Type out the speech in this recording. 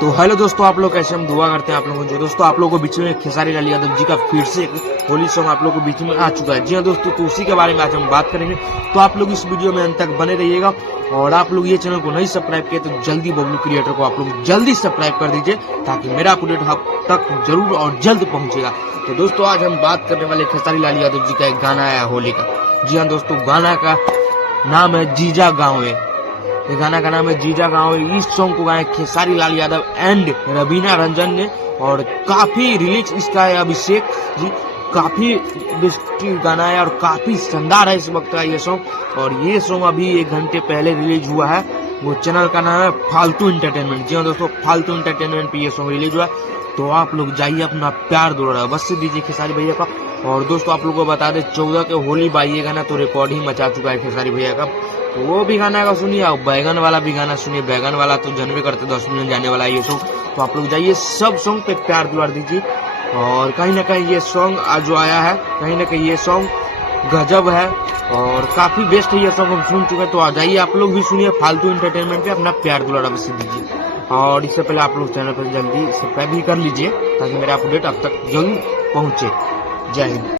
तो हेलो दोस्तों, आप लोग कैसे? हम दुआ करते हैं आप लोगों को। दोस्तों आप लोगों को बीच में खेसारी लाल यादव जी का फिर से एक होली सॉन्ग आप लोगों को बीच में आ चुका है। जी हाँ दोस्तों, तो उसी के बारे में आज हम बात करेंगे। तो आप लोग इस वीडियो में अंत तक बने रहिएगा। और आप लोग ये चैनल को नहीं सब्सक्राइब किए तो जल्दी बबलू क्रिएटर को आप लोग जल्दी सब्सक्राइब कर दीजिए, ताकि मेरा अपडेट आप तक जरूर और जल्द पहुंचेगा। तो दोस्तों आज हम बात करने वाले खेसारी लाल यादव जी का एक गाना आया होली का। जी हाँ दोस्तों, गाना का नाम है जीजा गाँव है। ये गाना का नाम है जीजा गाँव। इस सॉन्ग को गाए खेसारी लाल यादव एंड रवीना रंजन ने, और काफी रिलीज इसका है अभिषेक जी। काफी बेस्ट गाना है और काफी शानदार है इस वक्त का ये सॉन्ग। और ये सॉन्ग अभी 1 घंटे पहले रिलीज हुआ है। वो चैनल का नाम है फालतू एंटरटेनमेंट। जी हाँ दोस्तों, फालतू एंटरटेनमेंट पे ये सॉन्ग रिलीज हुआ है। तो आप लोग जाइए, अपना प्यार दौड़ा बस से दीजिए खेसारी भैया का। और दोस्तों आप लोगों को बता दें, 14 के होली बाई ये गाना तो रिकॉर्ड ही मचा चुका है खेसारी भैया का। तो वो भी गाना का सुनिए, और बैगन वाला भी गाना सुनिए। बैगन वाला तो जानवे करते 10 मिलियन जाने वाला है ये सॉन्ग। तो आप लोग जाइए, सब सॉन्ग पे प्यार दुलार दीजिए। और कहीं ना कहीं ये सॉन्ग आज जो आया है, कहीं ना कहीं ये सॉन्ग गजब है और काफी बेस्ट है। ये सॉन्ग हम सुन चुके हैं। तो आ जाइए, आप लोग भी सुनिए फालतू एंटरटेनमेंट पे, अपना प्यार दुलार अवश्य दीजिए। और इससे पहले आप लोग चैनल पर जल्दी सब्सक्राइब भी कर लीजिए, ताकि मेरा अपडेट अब तक जल्द पहुंचे। जय हिंद।